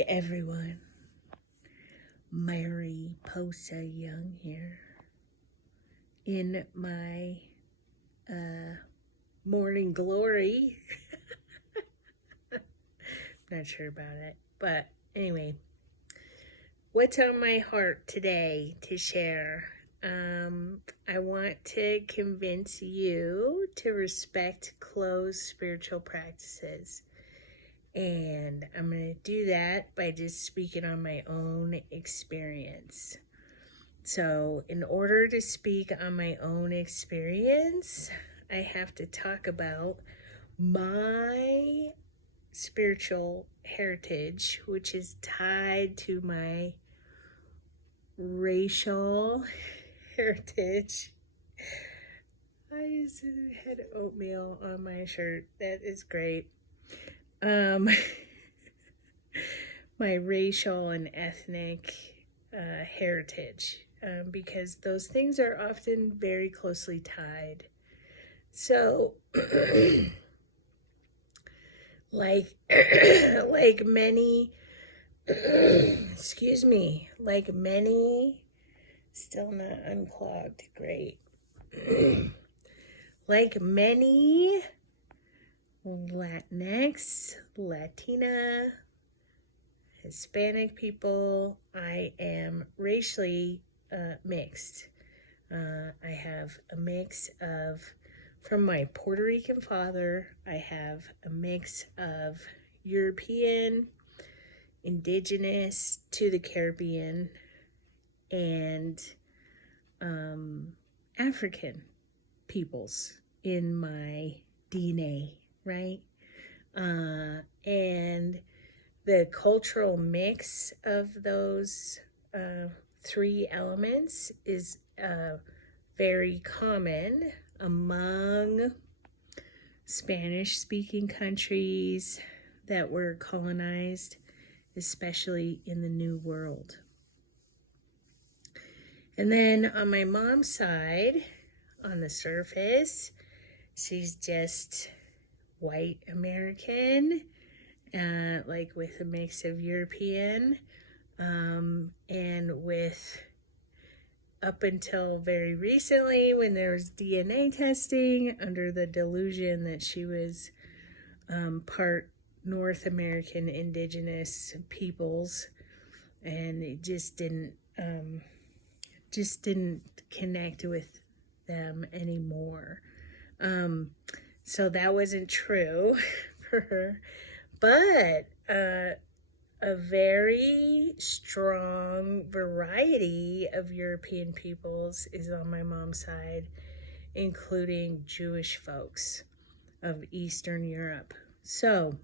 Hey everyone, Mariposa Young here in my morning glory. Not sure about it, but anyway, what's on my heart today to share? I want to convince you to respect closed spiritual practices. And I'm going to do that by just speaking on my own experience. So, in order to speak on my own experience, I have to talk about my spiritual heritage, which is tied to my racial heritage. I just had oatmeal on my shirt. That is great. My racial and ethnic heritage, because those things are often very closely tied. So, like many, like many, still not unclogged, great. Like many Latinx, Latina, Hispanic people, I am racially mixed. I have a mix of, from my Puerto Rican father, I have a mix of European, indigenous to the Caribbean, and African peoples in my DNA, right? And the cultural mix of those three elements is very common among Spanish-speaking countries that were colonized, especially in the New World. And then on my mom's side, on the surface, she's just white American, like with a mix of European, and with, up until very recently when there was DNA testing, under the delusion that she was part North American indigenous peoples, and it just didn't connect with them anymore. So that wasn't true for her, but a very strong variety of European peoples is on my mom's side, including Jewish folks of Eastern Europe. So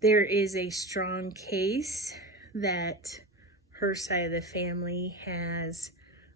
there is a strong case that her side of the family has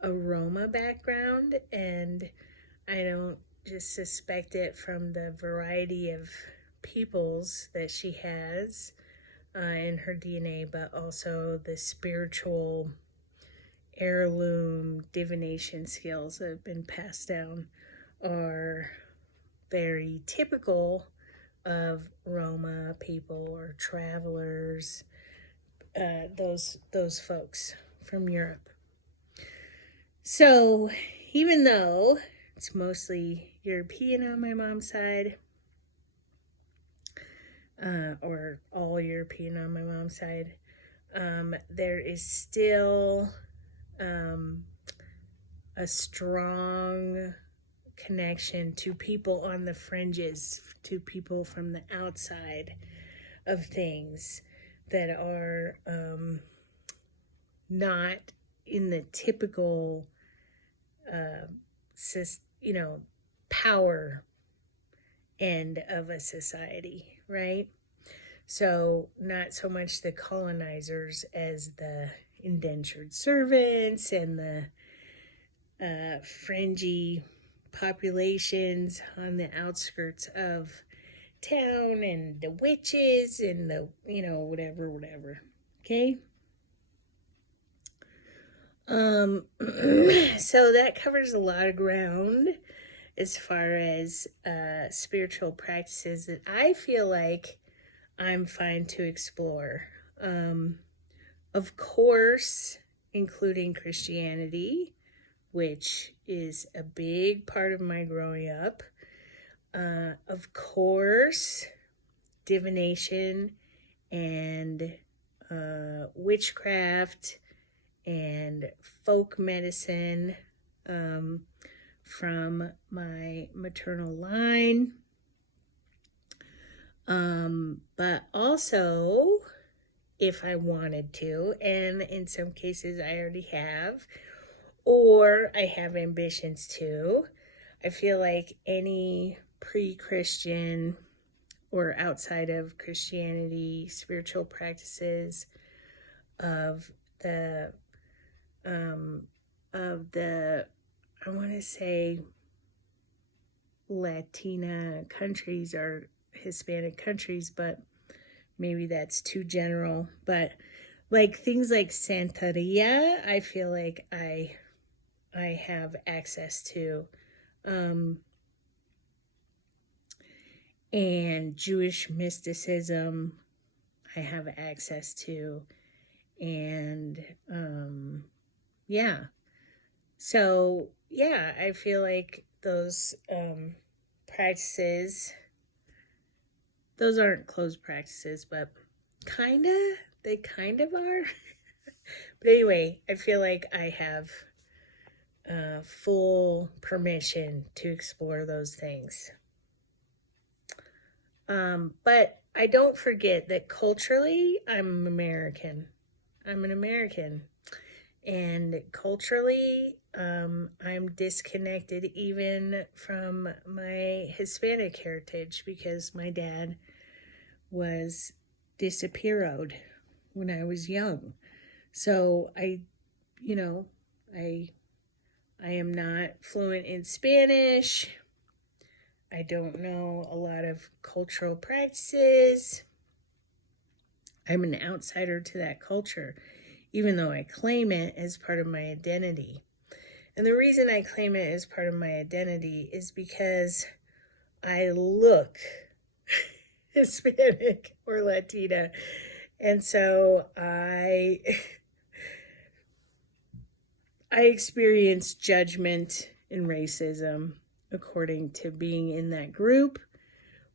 a Roma background, and I don't just suspect it from the variety of peoples that she has in her DNA, but also the spiritual heirloom divination skills that have been passed down are very typical of Roma people or travelers, those folks from Europe. So even though it's mostly European on my mom's side, or all European on my mom's side, there is still a strong connection to people on the fringes, to people from the outside of things that are not in the typical power end of a society, right? So not so much the colonizers as the indentured servants and the fringy populations on the outskirts of town, and the witches and the, whatever. Okay? So that covers a lot of ground as far as spiritual practices that I feel like I'm fine to explore. Of course, including Christianity, which is a big part of my growing up. Of course, divination and witchcraft and folk medicine from my maternal line. But also, if I wanted to, and in some cases I already have, or I have ambitions to, I feel like any pre-Christian or outside of Christianity spiritual practices of the I want to say Latina countries or Hispanic countries, but maybe that's too general. But like things like Santeria, I feel like I have access to. And Jewish mysticism, I have access to. And yeah. So, yeah, I feel like those practices, those aren't closed practices, but they kind of are. But anyway, I feel like I have full permission to explore those things. But I don't forget that culturally, I'm American. I'm an American. And culturally, I'm disconnected even from my Hispanic heritage because my dad was disappeared when I was young. So I am not fluent in Spanish. I don't know a lot of cultural practices. I'm an outsider to that culture, even though I claim it as part of my identity. And the reason I claim it as part of my identity is because I look Hispanic or Latina. And so I experience judgment and racism according to being in that group,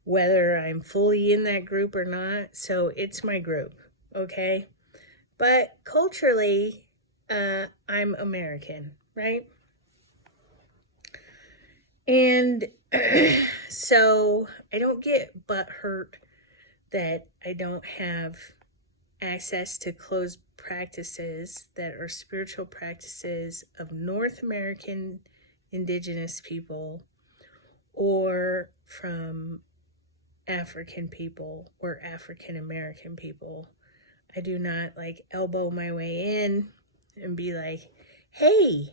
whether I'm fully in that group or not. So it's my group, okay? But culturally, I'm American, right? And so I don't get butthurt that I don't have access to closed practices that are spiritual practices of North American indigenous people or from African people or African American people. I do not like elbow my way in and be like, hey,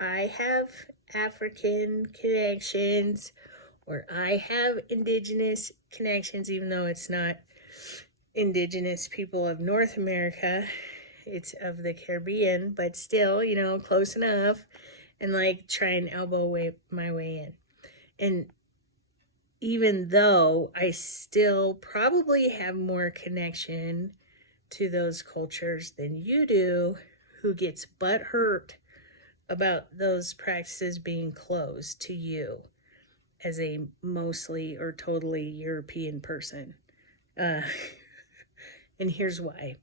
I have African connections or I have indigenous connections, even though it's not indigenous people of North America, it's of the Caribbean, but still, close enough, and like try and elbow my way in. And even though I still probably have more connection to those cultures than you do, who gets butthurt about those practices being closed to you as a mostly or totally European person. And here's why.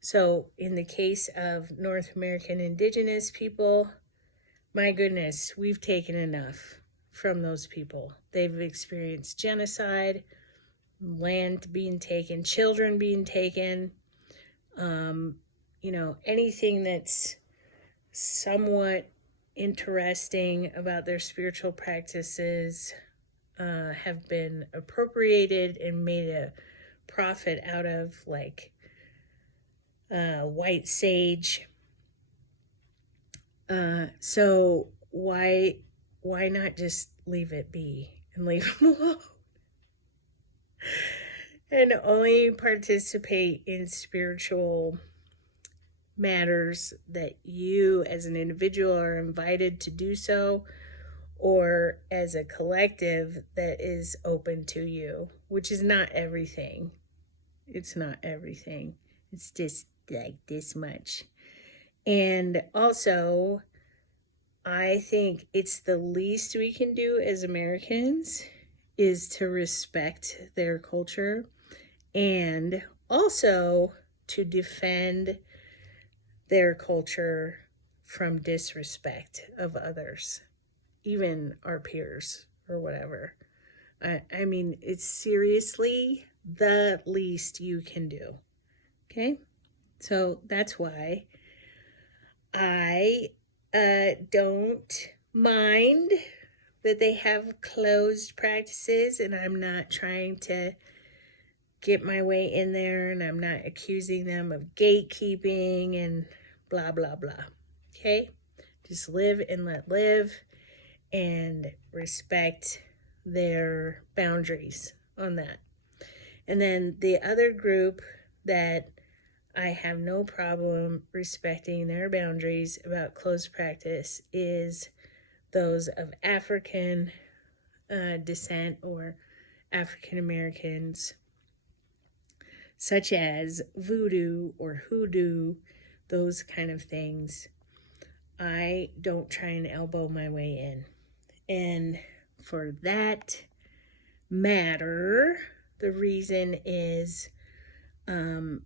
So in the case of North American indigenous people, my goodness, we've taken enough from those people. They've experienced genocide, land being taken, children being taken, anything that's somewhat interesting about their spiritual practices have been appropriated and made a profit out of, like white sage. So why not just leave it be and leave them alone? And only participate in spiritual matters that you as an individual are invited to do so, or as a collective that is open to you, which is not everything. It's not everything. It's just like this much. And also, I think it's the least we can do as Americans is to respect their culture and also to defend their culture from disrespect of others, even our peers or whatever. I mean, it's seriously the least you can do. Okay? So that's why I don't mind that they have closed practices, and I'm not trying to get my way in there, and I'm not accusing them of gatekeeping and blah, blah, blah. Okay? Just live and let live and respect their boundaries on that. And then the other group that I have no problem respecting their boundaries about closed practice is those of African descent or African Americans, such as voodoo or hoodoo, those kind of things. I don't try and elbow my way in. And for that matter, the reason is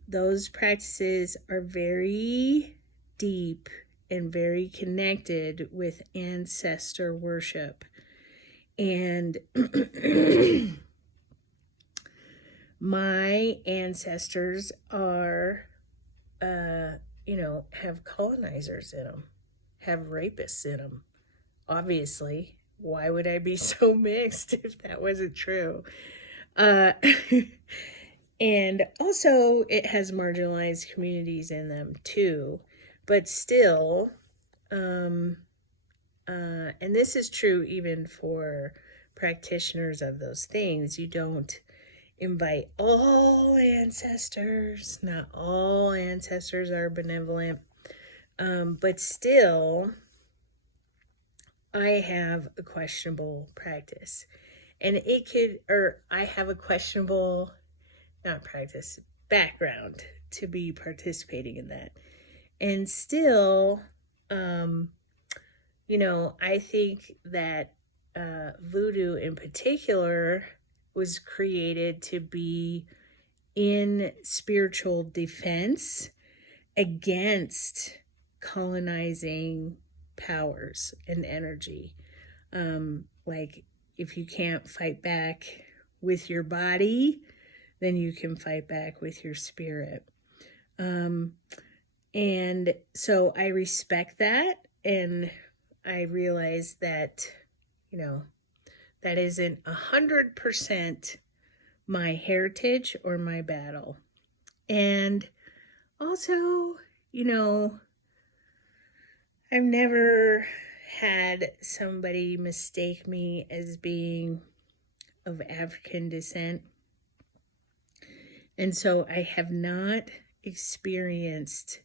those practices are very deep and very connected with ancestor worship. And my ancestors are, have colonizers in them, have rapists in them. Obviously, why would I be so mixed if that wasn't true? And also, it has marginalized communities in them too. But still, and this is true even for practitioners of those things, you don't invite all ancestors. Not all ancestors are benevolent. But still, I have a questionable practice. And I have a questionable, not practice, background to be participating in that. And still, I think that voodoo in particular was created to be in spiritual defense against colonizing powers and energy. Like, if you can't fight back with your body, then you can fight back with your spirit. And so I respect that, and I realize that, that isn't 100% my heritage or my battle. And also, I've never had somebody mistake me as being of African descent. And so I have not experienced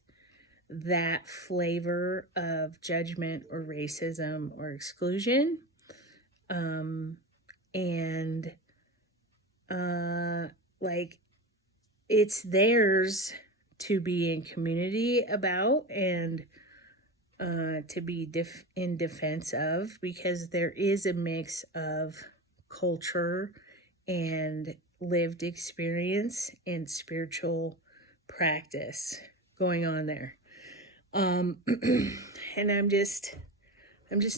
that flavor of judgment or racism or exclusion. It's theirs to be in community about and to be in defense of, because there is a mix of culture and lived experience and spiritual practice going on there. And I'm just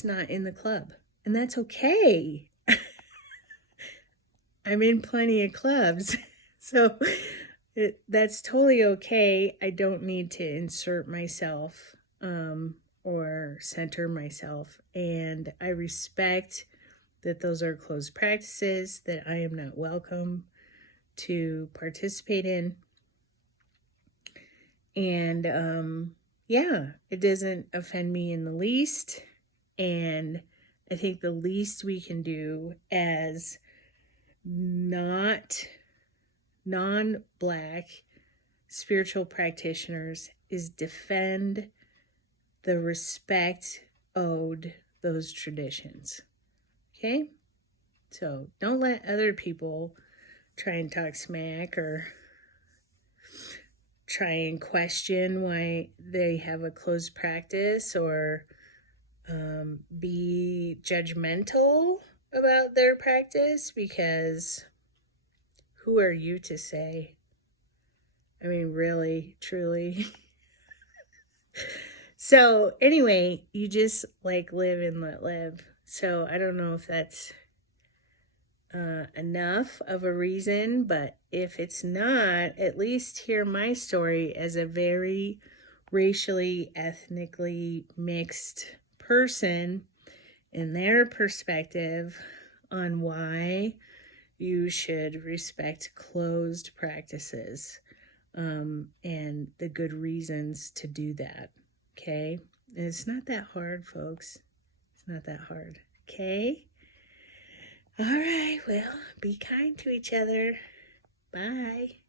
not in the club, and that's okay. I'm in plenty of clubs, so that's totally okay. I don't need to insert myself or center myself, and I respect that those are closed practices that I am not welcome to participate in. And it doesn't offend me in the least. And I think the least we can do as non-Black spiritual practitioners is defend the respect owed those traditions. Okay? So don't let other people try and talk smack or try and question why they have a closed practice or be judgmental about their practice, because who are you to say? I mean, really, truly. So anyway, you just like live and let live. So I don't know if that's enough of a reason, but if it's not, at least hear my story as a very racially, ethnically mixed person and their perspective on why you should respect closed practices, and the good reasons to do that. Okay? And it's not that hard, folks. It's not that hard. Okay? All right, well, be kind to each other. Bye.